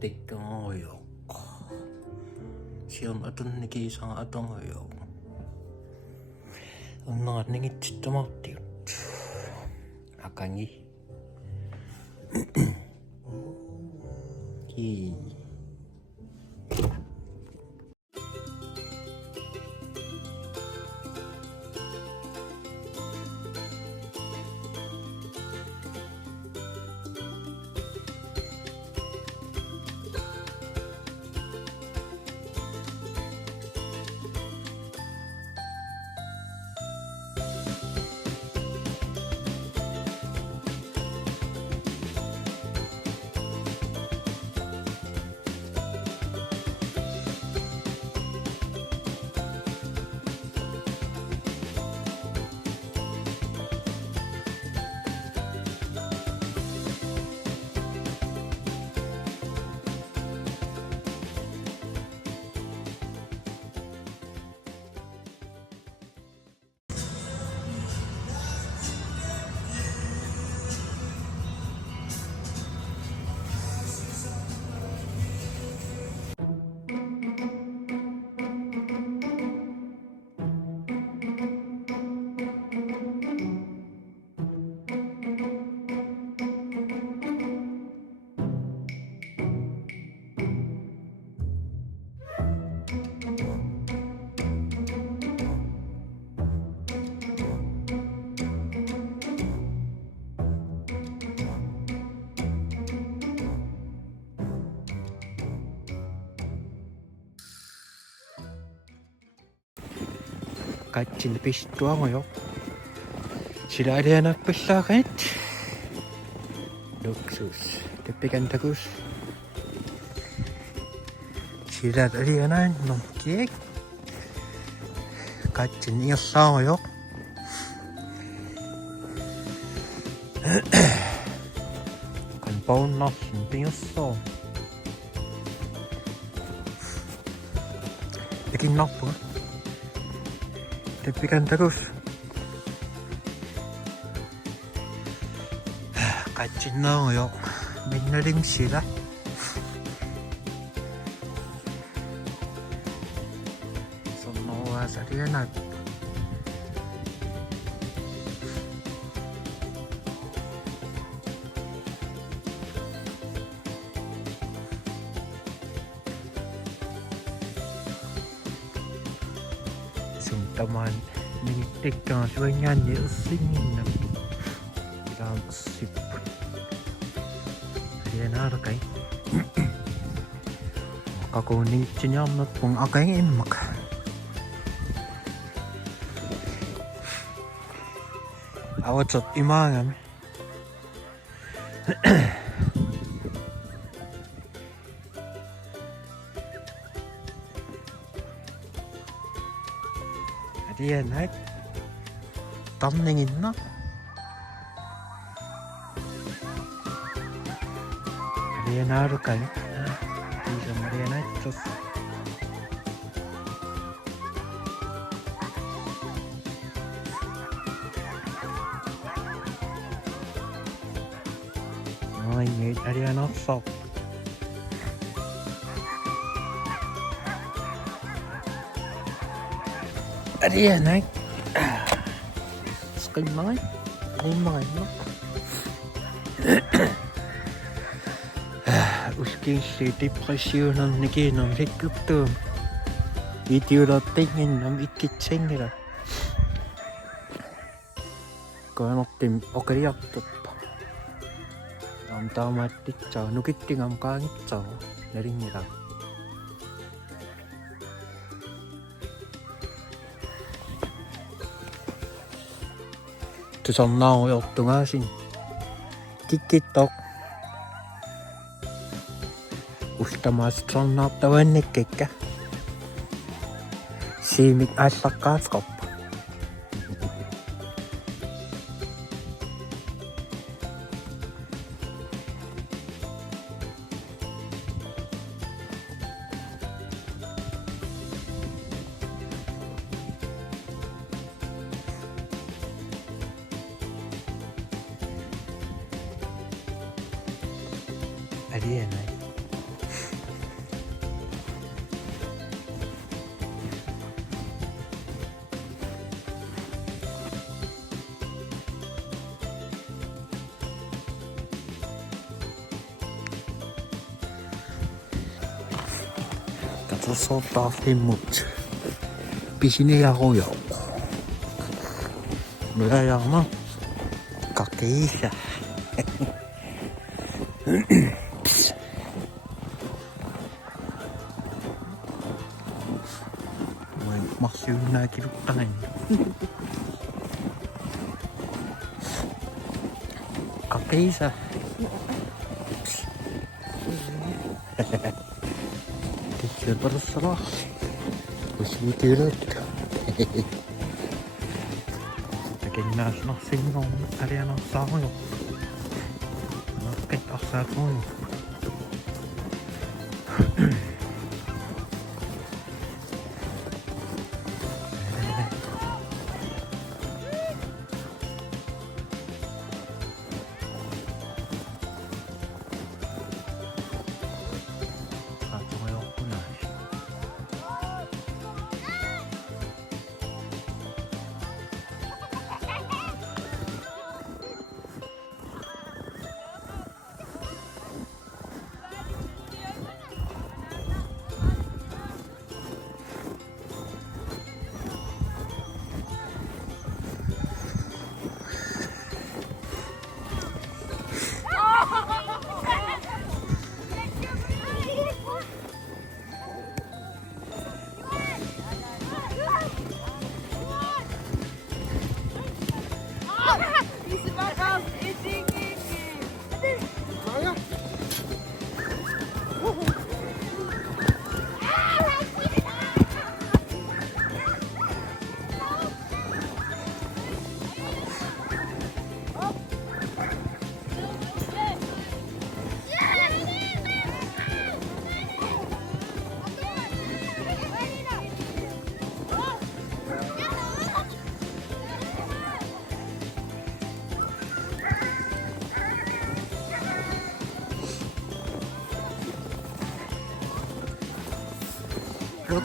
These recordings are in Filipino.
띠까요. 시험 어떤 기상 어떤 거요. 엄마가 내게 진짜 못돼요. 아까니 기 같이 비슷하고요. 지라리아나 비싸겠. 룩수스 대피간 타구스. 지라리아나 넘게 같이 이었어요. còn bông nó tiếng sổ cái nóc nữa tapi kan terus 같이 넣어요. 맨날 임시라 손노와 자리에나 teman mengitikkan sebenarnya singin nam dalam sip dia nak kai aku ni cinyam nak pun akai mak awak cot imang dia naik tấm này nhìn nó dia naruh kan di sama dia naik terus oh ini dia nafsu dia naik sekali makan ini makan उसकी सिटी प्रेसियो नमने के नाम से कुप्तो वीडियो लाते हैं नाम इक्की चेंगरा कौन ऑप्टिम ओकरी ऑप्टो नाम तामाटिक चाव नुकिट्टी नाम कांग चाव नरिंगरा 저 전나오 역동하신 틱틱톡 Ustama astronauta vännikkeikkä siimik asakkaatskop Ariana Sosotasimut. Pisiniyakuyo. Murayama. Kakeisa. Oi, masih naik tangan. Kakeisa. Dikir berserah. Usbitirat. Tekinnas no sinong ariano samoyo. Nakit asakoyo.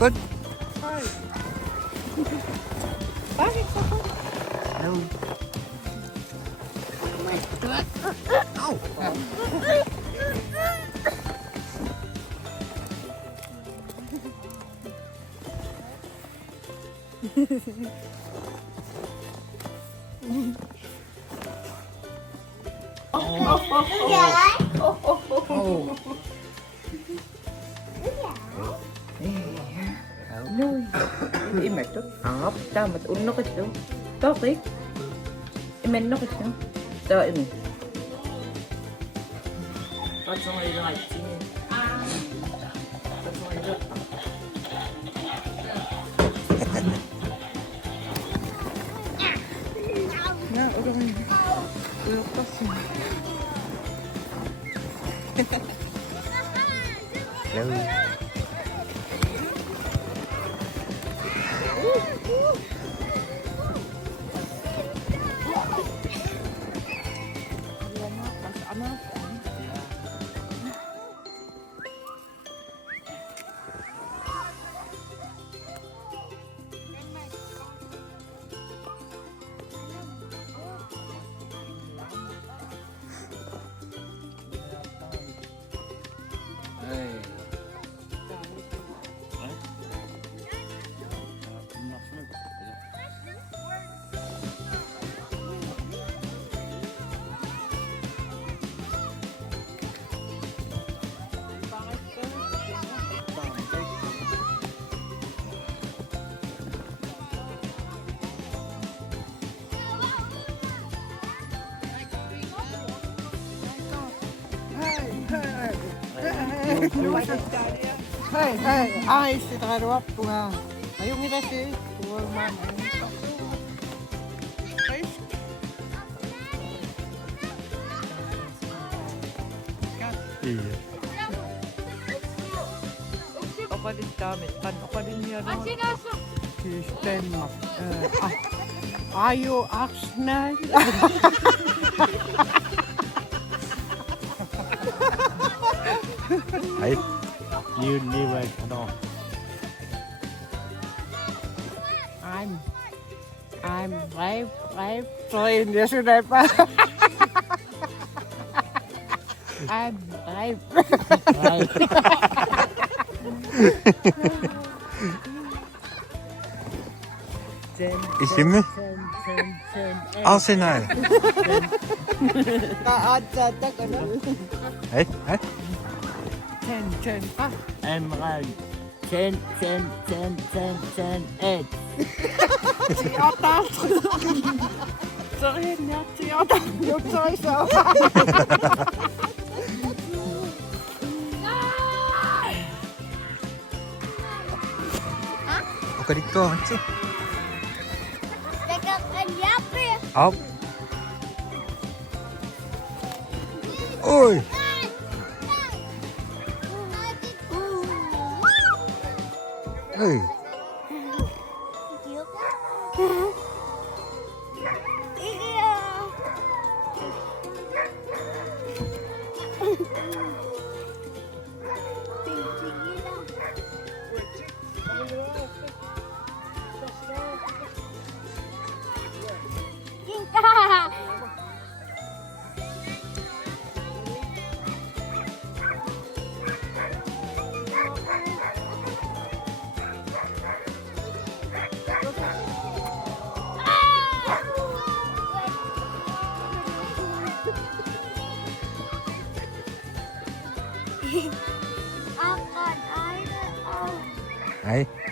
Good. Hi. Bakit ako? Hello. Oh my God. Ow. Oh. Nuôi. Im mệt đó. Họp. Tao mà uống nó cái gì đó. Tốt đi. Im mệt nó cái gì đó. Tao im. Tao cho mày lại chi. Tao cho mày được. 나 오르면 왜 없었어? Hello. Hei, hei, Aris, die draait op. Jongen, dat is voor mama. Iya. Apa din damit? Apa din niya doon? Stemma. Ayo, Axnay. Đấy. Như vậy đó. I'm brave playing yesterday, but I'm brave. Ikke mi? Arsenal. Hei, hei. Emran. Ten, eight. Oke dito, Hansi. Teka, kanyapi. Up. Oi. Hey. Iya. Cinta. Akan ada. Hei.